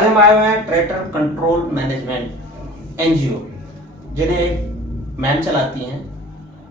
आज हम आए हुए हैं ट्रेडर कंट्रोल मैनेजमेंट एनजीओ, जिन्हें मैम चलाती हैं,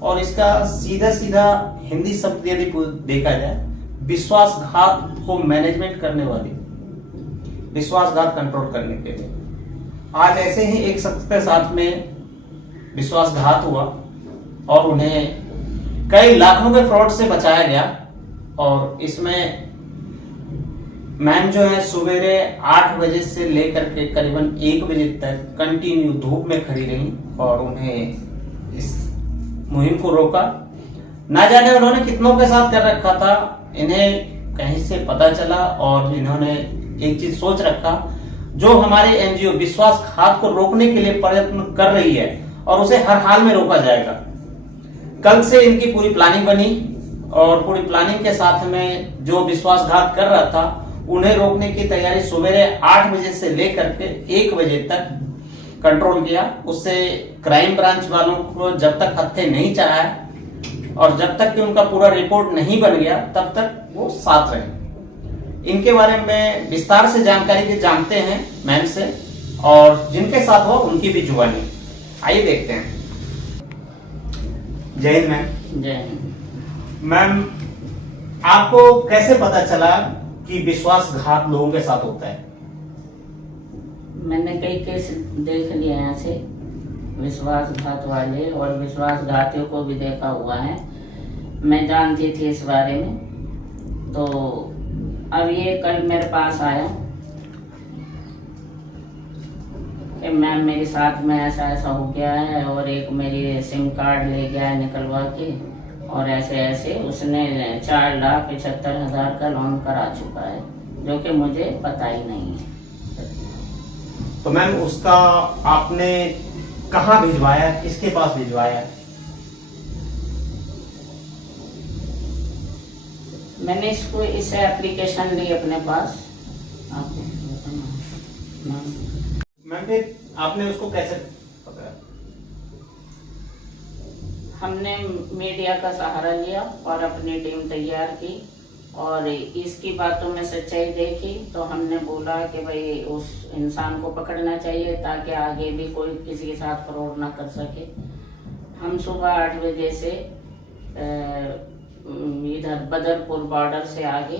और इसका सीधा सीधा हिंदी शब्द यदि देखा जाए, विश्वासघात को मैनेजमेंट करने वाली, विश्वासघात कंट्रोल करने के लिए। आज ऐसे ही एक शख्स के साथ में विश्वासघात हुआ और उन्हें कई लाखों के फ्रॉड से बचाया गया। और इसमें मैम जो है सवेरे 8 बजे से लेकर के करीबन 1 बजे तक कंटिन्यू धूप में खड़ी रही और उन्हें इस मुहिम को रोका। ना जाने उन्होंने कितनों के साथ कर रखा था, इन्हें कहीं से पता चला और इन्होंने एक चीज सोच रखा, जो हमारे एनजीओ विश्वासघात को रोकने के लिए प्रयत्न कर रही है और उसे हर हाल में रोका जाएगा। कल से इनकी पूरी प्लानिंग बनी और पूरी प्लानिंग के साथ में जो विश्वासघात कर रहा था उन्हें रोकने की तैयारी सवेरे 8 बजे से लेकर के 1 बजे तक कंट्रोल किया। उससे क्राइम ब्रांच वालों को जब तक हत्थे नहीं चाहा और जब तक कि उनका पूरा रिपोर्ट नहीं बन गया तब तक वो साथ रहे। इनके बारे में विस्तार से जानकारी जानते हैं मैम से, और जिनके साथ हो उनकी भी जुबानी। आइए देखते हैं। जय हिंद मैम। जय हिंद। मैम, आपको कैसे पता चला कि विश्वासघात लोगों के साथ होता है? मैंने कई केस देख लिए हैं ऐसे विश्वासघात वाले, और विश्वासघातियों को भी देखा हुआ है। मैं जानती थी इस बारे में, तो अब ये कल मेरे पास आया कि मैम मेरे साथ में ऐसा ऐसा हो गया है, और एक मेरी सिम कार्ड ले गया है निकलवा के, और ऐसे ऐसे उसने 4,75,000 का लोन करा चुका है, जो कि मुझे पता ही नहीं है। तो मैम उसका आपने कहाँ भिजवाया, किसके पास भिजवाया? मैंने इसको इस एप्लीकेशन ली अपने पास। आपको मैम फिर आपने उसको कैसे पकड़ा? हमने मीडिया का सहारा लिया और अपनी टीम तैयार की, और इसकी बातों में सच्चाई देखी, तो हमने बोला कि भाई उस इंसान को पकड़ना चाहिए ताकि आगे भी कोई किसी के साथ फ्रॉड ना कर सके। हम सुबह 8 बजे से इधर बदरपुर बॉर्डर से आगे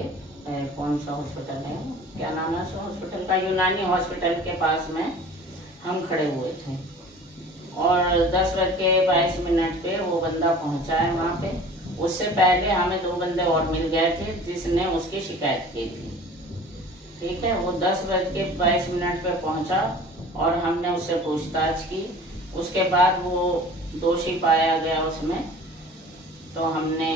कौन सा हॉस्पिटल है, क्या नाम है उस हॉस्पिटल का, यूनानी हॉस्पिटल के पास में हम खड़े हुए थे, और 10:22 पे वो बंदा पहुंचा है वहाँ पे। उससे पहले हमें 2 बंदे और मिल गए थे जिसने उसकी शिकायत की थी। ठीक है, वो 10:22 पे पहुंचा और हमने उससे पूछताछ की। उसके बाद वो दोषी पाया गया उसमें, तो हमने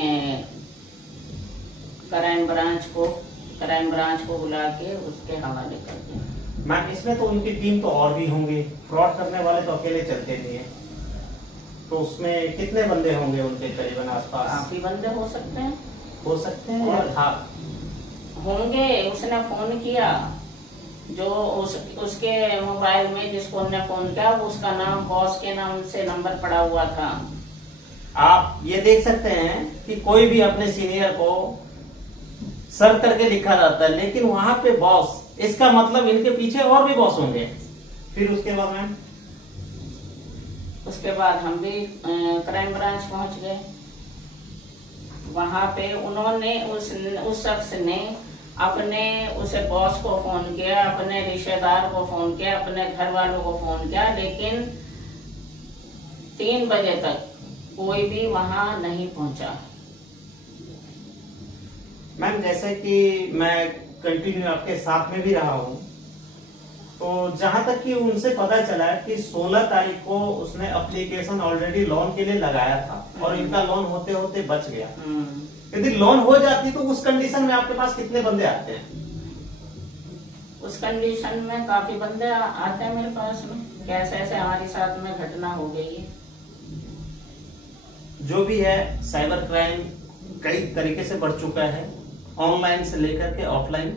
क्राइम ब्रांच को बुला के उसके हवाले कर दिया। मैम इसमें तो उनकी टीम तो और भी होंगे, फ्रॉड करने वाले तो अकेले चलते नहीं है, तो उसमें कितने बंदे होंगे उनके करीबन आसपास? काफी बंदे हो सकते हैं। और हाँ होंगे। उसने फोन किया, जो उसके मोबाइल में जिसको उसने फोन किया उसका नाम बॉस के नाम से नंबर पड़ा हुआ था। आप ये देख सकते हैं कि कोई भी अपने सीनियर को सर करके लिखा जाता है, लेकिन वहां पे बॉस, इसका मतलब इनके पीछे और भी बॉस होंगे। फिर उसके बाद मैम? उसके बाद हम भी क्राइम ब्रांच पहुंच गए। वहां पे उन्होंने उस शख्स ने अपने उसे बॉस को फोन किया, अपने रिश्तेदार को फोन किया, अपने घर वालों को फोन किया, लेकिन 3 बजे तक कोई भी वहां नहीं पहुंचा। मैम जैसे कि मैं कंटिन्यू आपके साथ में भी रहा हूँ, तो जहां तक कि उनसे पता चला कि 16 तारीख को उसने एप्लीकेशन ऑलरेडी लोन के लिए लगाया था और इनका लोन होते होते बच गया। यदि लोन हो जाती तो उस कंडीशन में आपके पास कितने बंदे आते हैं? उस कंडीशन में काफी बंदे आते हैं मेरे पास में, कैसे ऐसे हमारे साथ में घटना हो गई है। जो भी है, साइबर क्राइम कई तरीके से बढ़ चुका है, ऑनलाइन से लेकर के ऑफलाइन,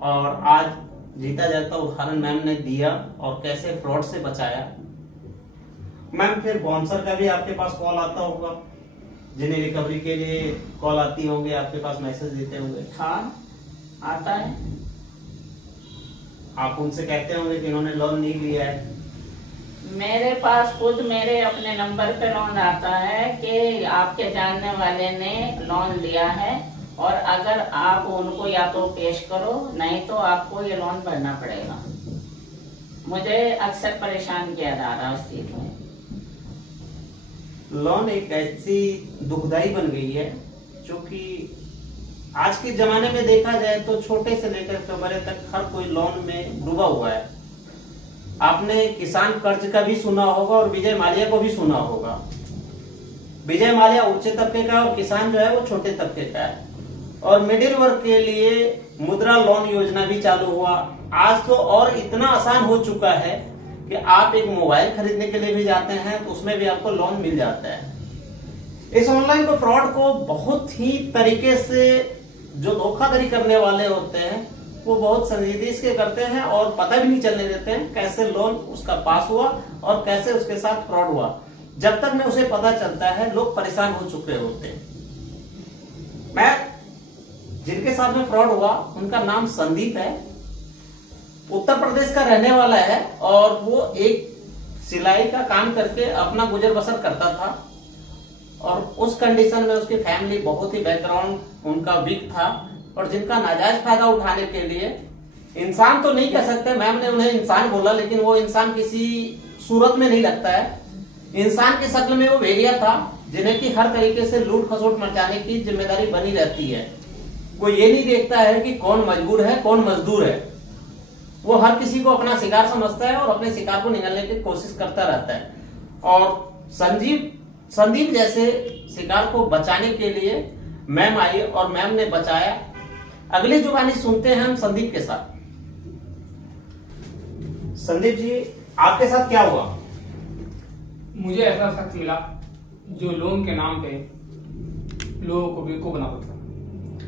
और आज जीता जाता उदाहरण मैम ने दिया और कैसे फ्रॉड से बचाया। मैम फिर बाउंसर का भी आपके पास कॉल आता होगा, जिन्हें रिकवरी के लिए कॉल आती होंगे, आपके पास मैसेज देते होंगे? हाँ, आता है। आप उनसे कहते होंगे कि इन्होंने लोन नहीं लिया है। मेरे पास खुद मेरे अपने नंबर पे लोन आता है कि आपके जानने वाले ने लोन लिया है, और अगर आप उनको या तो पेश करो, नहीं तो आपको ये लोन भरना पड़ेगा। मुझे अक्सर परेशान किया जा रहा है उस चीज में। लोन एक ऐसी दुखदाई बन गई है जो कि आज के जमाने में देखा जाए तो छोटे से लेकर के बड़े तक हर कोई लोन में डूबा हुआ है। आपने किसान कर्ज का भी सुना होगा और विजय माल्या को भी सुना होगा। विजय माल्या उच्च तबके का और किसान जो है वो छोटे तबके का है। और मिडिल वर्ग के लिए मुद्रा लोन योजना भी चालू हुआ। आज तो और इतना आसान हो चुका है कि आप एक मोबाइल खरीदने के लिए भी जाते हैं तो उसमें भी आपको लोन मिल जाता है। इस ऑनलाइन को फ्रॉड को बहुत ही तरीके से जो धोखाधड़ी करने वाले होते हैं वो बहुत संजीदगी से करते हैं और पता भी नहीं चलने देते हैं कैसे लोन उसका पास हुआ और कैसे उसके साथ फ्रॉड हुआ। जब तक में उसे पता चलता है लोग परेशान हो चुके होते हैं। मैं जिनके साथ में फ्रॉड हुआ उनका नाम संदीप है, उत्तर प्रदेश का रहने वाला है और वो एक सिलाई का काम करके अपना गुजर बसर करता था। और उस कंडीशन में उसकी फैमिली बहुत ही बैकग्राउंड उनका वीक था और जिनका नाजायज फायदा उठाने के लिए, इंसान तो नहीं कह सकते, मैम ने उन्हें इंसान बोला लेकिन वो इंसान किसी सूरत में नहीं लगता है। इंसान की शक्ल में वो भेड़िया था जिन्हें की हर तरीके से लूट खसोट मचाने की जिम्मेदारी बनी रहती है। वो ये नहीं देखता है कि कौन मजबूर है कौन मजदूर है। वो हर किसी को अपना शिकार समझता है और अपने शिकार को निगलने की कोशिश करता रहता है। और संदीप जैसे शिकार को बचाने के लिए मैम आई और मैम ने बचाया। अगली जुबानी सुनते हैं हम संदीप के साथ। संदीप जी, आपके साथ क्या हुआ? मुझे ऐसा शख्स मिला जो लोन के नाम पे लोगों को बेवकूफ बनाता था,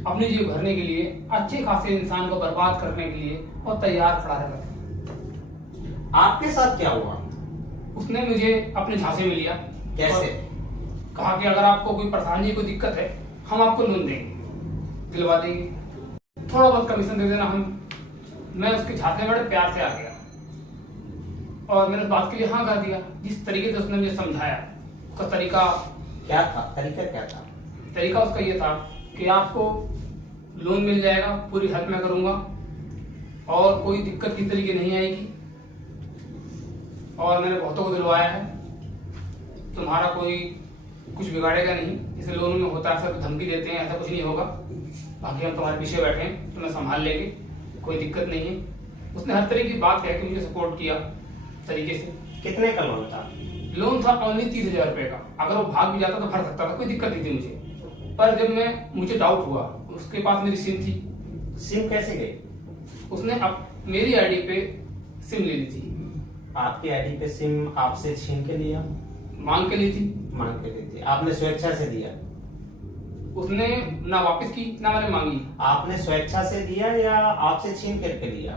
अपनी जेब भरने के लिए, अच्छे खासे इंसान को बर्बाद करने के लिए और तैयार खड़ा रहता था। आपके साथ क्या हुआ? उसने मुझे अपने झांसे में लिया। कैसे? कहा कि अगर आपको कोई परेशानी कोई दिक्कत है हम आपको लोन देंगे, दिलवा देंगे, थोड़ा बहुत कमीशन दे देना हम। मैं उसके झांसे में बड़े प्यार से आ गया और मैंने बात के लिए हाँ कर दिया। जिस तरीके से उसने मुझे समझाया उसका तरीका क्या था? तरीका क्या था? तरीका उसका ये था कि आपको लोन मिल जाएगा, पूरी हेल्प मैं करूंगा और कोई दिक्कत किस तरीके नहीं आएगी। और मैंने बहुतों को दिलवाया है, तुम्हारा कोई कुछ बिगाड़ेगा नहीं। जैसे लोन में होता है सब धमकी देते हैं, ऐसा कुछ नहीं होगा, बाकी हम तुम्हारे पीछे बैठे हैं, तुम्हें संभाल लेंगे, कोई दिक्कत नहीं है। उसने हर तरह की बात कह के मुझे सपोर्ट किया तरीके से। कितने का लोन था? लोन था ओनली 30,000 रुपए का। अगर वो भाग भी जाता तो भर सकता था, कोई दिक्कत नहीं थी मुझे। पर जब मुझे डाउट हुआ, उसके पास मेरी सिम थी। सिम कैसे गई? उसने मेरी आईडी पे सिम ले ली थी। आपकी आईडी पे सिम आपसे छीन के लिया? मांग के ली थी। मांग के ली थी। आपने स्वेच्छा से दिया? उसने ना वापस की ना मैंने मांगी। आपने स्वेच्छा से दिया या आपसे छीन करके लिया?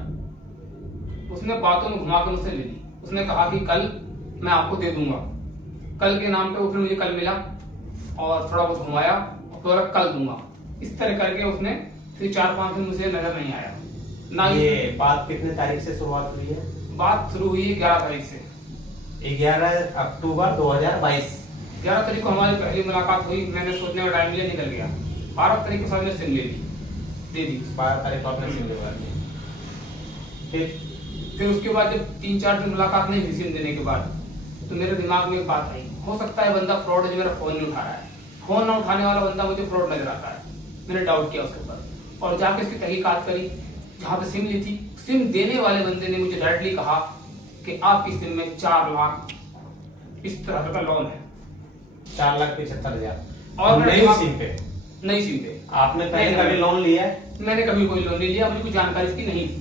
उसने बातों में घुमा कर मुझसे ले ली। उसने कहा कि कल मैं आपको दे दूंगा। कल के नाम पे उसने मुझे कल मिला और थोड़ा बहुत घुमाया और बोला कल दूंगा। इस तरह करके उसने फिर 4-5 दिन मुझे नजर नहीं आया ना। ये बात कितने तारीख से शुरुआत हुई है? बात शुरू हुई 11 तारीख से। 11 अक्टूबर 2022। 11 तारीख को हमारी पहली मुलाकात हुई। मैंने सोचने का टाइम लिया, निकल गया। 12 तारीख को साथ में सिम ले ली, दे दी। 12 तारीख को आपने सिम दिलवा दी। फिर उसके बाद जब 3-4 दिन मुलाकात नहीं हुई सिम देने के बाद, तो मेरे दिमाग में एक बात आई, हो सकता है बंदा फ्रॉड है जो मेरा फोन नहीं उठा रहा है। फोन ना उठाने वाला बंदा मुझे फ्रॉड नजर आता है। मैंने डाउट किया उसके ऊपर और जाके उसकी तहकीकात करी। जहां पे सिम ली थी, सिम देने वाले बंदे ने मुझे डायरेक्टली कहा कि आपकी सिम में 4 लाख इस तरह का लोन है। 4,75,000 और नई सिम पे? नई सिम पे। आपने पहले कभी लोन लिया है? मैंने कभी कोई लोन नहीं लिया, मुझे कोई जानकारी इसकी नहीं थी।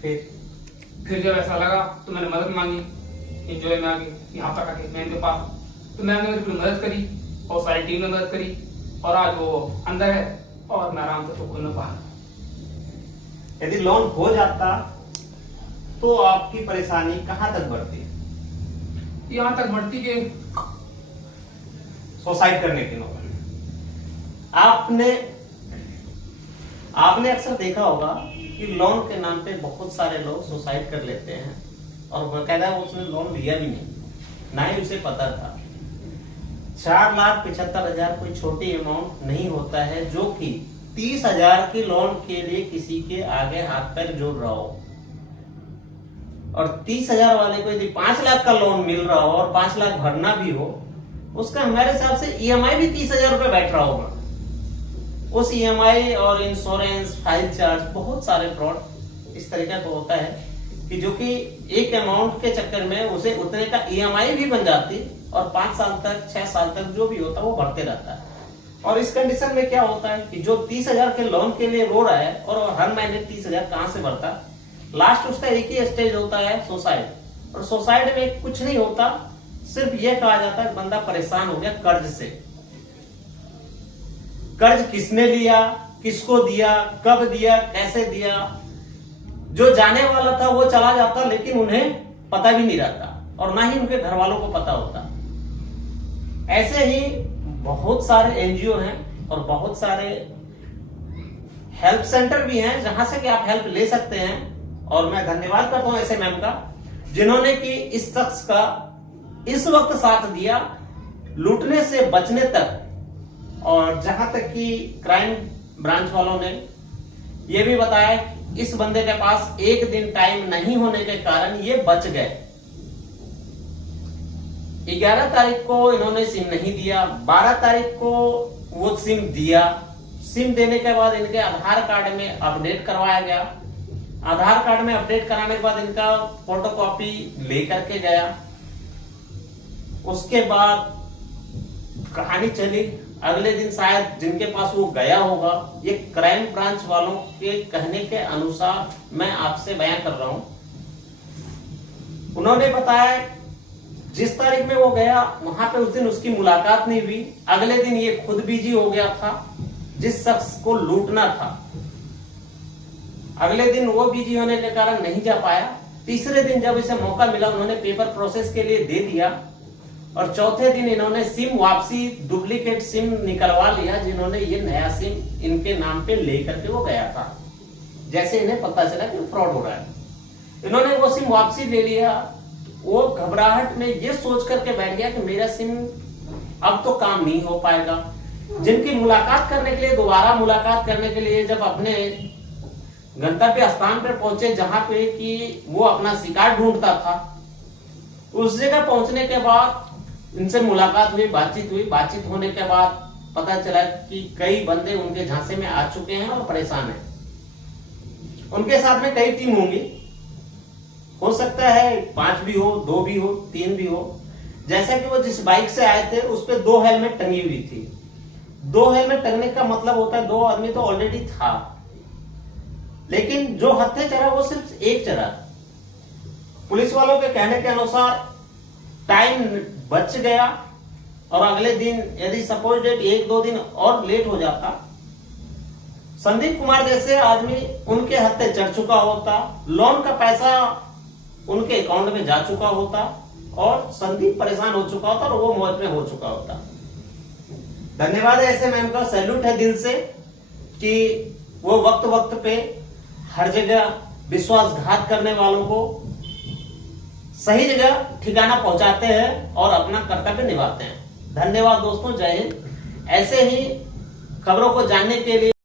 फिर जब ऐसा लगा तो मैंने मदद मांगी। एंजॉय में आगे यहाँ तक आके मैम के पास, तो मैम ने मेरी पूरी मदद करी और सारी टीम ने मदद करी और आज वो अंदर है और मैं आराम से सुकून में बाहर। यदि लोन हो जाता तो आपकी परेशानी कहां तक बढ़ती? यहाँ तक बढ़ती कि सुसाइड करने की नौबत। आपने अक्सर देखा होगा कि लोन के नाम पे बहुत सारे लोग सुसाइड कर लेते हैं और बकायदा उसने लोन लिया भी नहीं, ना ही उसे पता था। 4,75,000 कोई छोटी अमाउंट नहीं होता है, जो कि 30,000 की लोन के लिए किसी के आगे हाथ पैर जोड़ रहा हो। और 30,000 वाले को यदि 5 लाख का लोन मिल रहा हो और 5 लाख भरना भी हो, उसका हमारे हिसाब से EMI भी 30,000 रुपए बैठ रहा होगा। उस EMI और इंश्योरेंस, फाइल चार्ज, बहुत सारे फ्रॉड इस तरीके का होता है कि जो कि एक अमाउंट के चक्कर में उसे उतने का EMI भी बन जाती और 5 साल तक 6 साल तक जो भी होता है वो भरते रहता है। और इस कंडीशन में क्या होता है कि जो 30,000 के लोन के लिए रो रहा है और हर महीने 30,000 कहां से भरता, लास्ट उसका एक ही स्टेज होता है सुसाइड। और सुसाइड में कुछ नहीं होता, सिर्फ यह कहा जाता है बंदा परेशान हो गया कर्ज से। कर्ज किसने लिया, किसको दिया, कब दिया, कैसे दिया, जो जाने वाला था वो चला जाता, लेकिन उन्हें पता भी नहीं रहता और ना ही उनके घर वालों को पता होता। ऐसे ही बहुत सारे NGO हैं और बहुत सारे हेल्प सेंटर भी हैं जहां से कि आप हेल्प ले सकते हैं। और मैं धन्यवाद करता हूं ऐसे मैम का, जिन्होंने कि इस शख्स का इस वक्त साथ दिया, लूटने से बचने तक। और जहां तक कि क्राइम ब्रांच वालों ने यह भी बताया इस बंदे के पास एक दिन टाइम नहीं होने के कारण ये बच गए। 11 तारीख को इन्होंने सिम नहीं दिया, 12 तारीख को वो सिम दिया। सिम देने के बाद इनके आधार कार्ड में अपडेट करवाया गया। आधार कार्ड में अपडेट कराने के बाद इनका फोटोकॉपी लेकर के गया। उसके बाद कहानी चली। अगले दिन शायद जिनके पास वो गया होगा, ये क्राइम ब्रांच वालों के कहने के अनुसार मैं आपसे बयान कर रहा हूं, उन्होंने बताया जिस तारीख में वो गया वहां पे उस दिन उसकी मुलाकात नहीं हुई। अगले दिन ये खुद बिजी हो गया था जिस शख्स को लूटना था। अगले दिन वो बिजी होने के कारण नहीं जा पाया। तीसरे दिन जब इसे मौका मिला, उन्होंने पेपर प्रोसेस के लिए दे दिया। और चौथे दिन इन्होंने सिम वापसी, डुप्लीकेट सिम निकलवा लिया, जिन्होंने ये नया सिम इनके नाम पे लेकर के वो गया था। जैसे इन्हें पता चला कि फ्रॉड हो रहा है, इन्होंने वो सिम वापसी ले लिया। वो घबराहट में ये सोच करके बैठ गया कि मेरा सिम अब तो काम नहीं हो पाएगा। जिनकी मुलाकात करने के लिए, दोबारा मुलाकात करने के लिए जब अपने गंतव्य स्थान पर पहुंचे, जहां पे कि वो अपना शिकार ढूंढता था, उस जगह पहुंचने के बाद इनसे मुलाकात हुई, बातचीत हुई। बातचीत होने के बाद पता चला कि कई बंदे उनके झांसे में आ चुके हैं और परेशान हैं। उनके साथ में कई टीम होंगी, हो सकता है 5 भी हो, 2 भी हो, 3 भी हो। जैसा कि वो जिस बाइक से आए थे उस पे 2 हेलमेट टंगी हुई थी। 2 हेलमेट टंगने का मतलब होता है 2 आदमी तो ऑलरेडी था, लेकिन जो हत्थे चढ़ा वो सिर्फ एक चढ़ा। पुलिस वालों के कहने के अनुसार टाइम बच गया और अगले दिन यदि सपोज डेट 1-2 दिन और लेट हो जाता, संदीप कुमार जैसे आदमी उनके हत्थे चढ़ चुका होता, लोन का पैसा उनके अकाउंट में जा चुका होता और संदीप परेशान हो चुका होता और वो मौत में हो चुका होता। धन्यवाद है ऐसे मैम का, सैल्यूट है दिल से कि वो वक्त वक्त पे हर जगह विश्वासघात करने वालों को सही जगह ठिकाना पहुंचाते हैं और अपना कर्तव्य निभाते हैं। धन्यवाद दोस्तों, जय हिंद। ऐसे ही खबरों को जानने के लिए